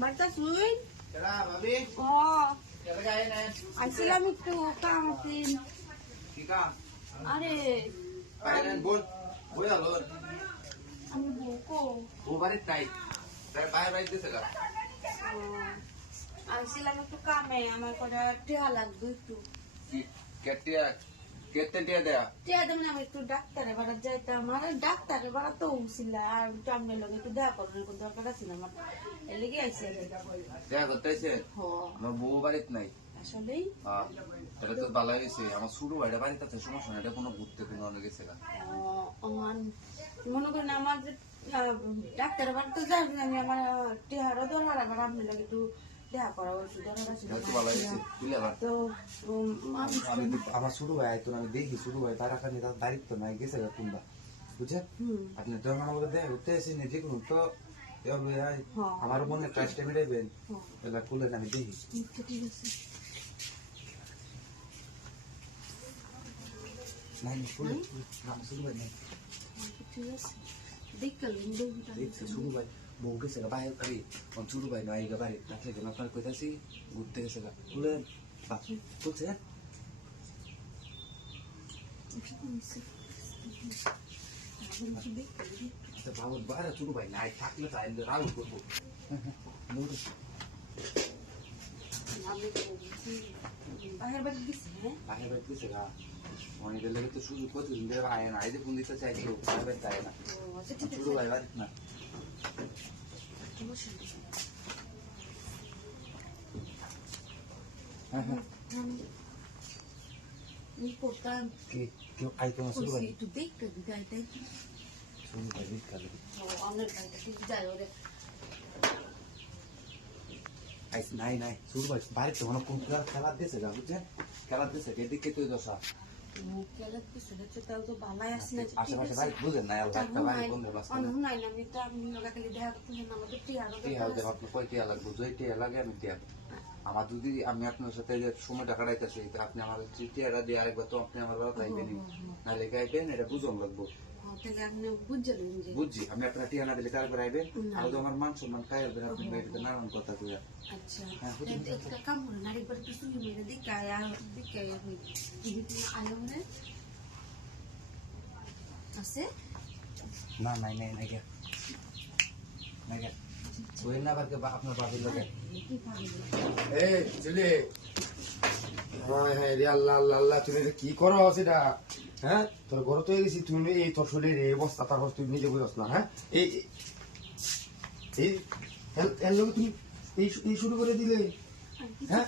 বাড়িতে শুন কেডা ভাবি ও কেডা গায় না আইছিলাম একটু কাম আছেন কি কাম আরে বাইরে বল বই আলো আমি বউকো ও বাড়ি নাই তার বাইরে বাইরে দিছে গা আইছিলাম একটু কামে আমার করে টিয়া লাগবে একটু কি কেটিয়া কেটেটিয়া দেয়া টিয়া দেবেন আমি একটু ডাক্তারে বাড়া যাইতাম আমার ডাক্তারে বাড়া তো উছিল আর একটু আমি লগে একটু দেখা করার কোনো দরকার আছে না আমার এর লেগে আইছি দেয়া করতেছে হ আমার বউ বাড়িতে নাই আসলেই হ্যাঁ তাহলে তো ভালো হয়েছে আমার ছোট ভাইটা বাড়িতে আছে সমস্যা না এটা কোনো ঘুরতে কোনো অনেক গেছে গা মনে করেন আমার যে ডাক্তার বাড়িতে যাই আমি আমার টিহারও দরকার আবার আপনি লাগে একটু দেখা করা ওষুধ দরকার আছে এটা তো ভালো হয়েছে বুঝলে আবার তো মানুষ আমি আমার ছোট ভাই আইতো আমি দেখি ছোট ভাই তার কাছে তার দায়িত্ব নাই গেছে কোনবা বুঝছেন আপনি তো আমার লগে দেখা করতে আসেন যে কোনো তো আমার মনে ট্রাস্টে মিলাইবেন এবার খুলেন আমি দেখি ঠিক আছে নাই খুলেন আমার ছোট ভাই নাই ঠিক আছে দেখলেন দেখছি ছোট ভাই বউ গেছে গা বাইরে বাড়ি ছোট ভাই নয় গা বাড়ি রাখলে কেন আপনার কইতাছি ঘুরতে গেছে গা খুলেন খুলছে আচ্ছা বাবুর বাইরে ছোট ভাই নাই থাকলে তাই রাহুল করবো বাহির বাড়ি দিচ্ছে হ্যাঁ বাইরে বাড়ি গেছে গা অনেকের লেগে তো শুরু প্রতিদিন ধরে আয় না আইতে ফোন দিতে চাইছিল বাইরে বাড়িতে আয় না ঠিক ছোট ভাই বাড়িতে না হ্যাঁ হ্যাঁ করতাম কি কেউ আইতো না ছোট ভাই একটু দেখতে দিতে ছোট ভাই কালে অনেক বাড়িতে কিন্তু যাই ওরে আইস নাই নাই ছোট ভাই বাড়িতে অনেক কোন খেলা দিয়েছে গা বুঝছেন খেলা দিয়েছে এদিকে তুই দশা খেলা কিছু হচ্ছে তাও তো ভালাই আসে না আশেপাশে বাড়ি বুঝেন না আল্লাহ একটা বাড়ি বন্ধের মাঝখানে নাই না আমি তো আপনি লগা খালি দেখা করতে না আমাদের টিয়ারও টিয়া হচ্ছে আপনার কয় টিয়া লাগবে দুই টিয়া লাগে আমি টিয়া আমার যদি আমি আপনার সাথে যে সময়টা কাটাইতেছি আপনি আমার টিয়াটা দিয়ে আরেকবার তো আপনি আমার বেলা আইবেন নাহলে আইবেন এটা বুঝন লাগবো তাহলে আপনি বুঝলেন যে বুঝছি আমি আপনার টিয়া না দিলে কারবার আইবেন আর তো আমার মান সম্মান খাই আসবেন আপনি বাড়িতে নানান কথা কইয়া আচ্ছা হ্যাঁ, এটা কাম হলো না একবার তো শুনি মেরে দিকায় হই দিদি আলো মনে আছে না নাই নাই নাই গে নাই গে ওই না বারকে আপনার বাবির লগে কি ভালো এই ছেলে হ্যাঁ হ্যাঁ রে আল্লাহ আল্লাহ আল্লাহ তুমি এটা কি করো সেটা হ্যাঁ তোর ঘর তো গেছি তুমি এই তোর শরীরে এই অবস্থা তারপর তুই নিজে বুঝাস না হ্যাঁ এই এই এর লগে তুমি এই শুরু করে দিলে হ্যাঁ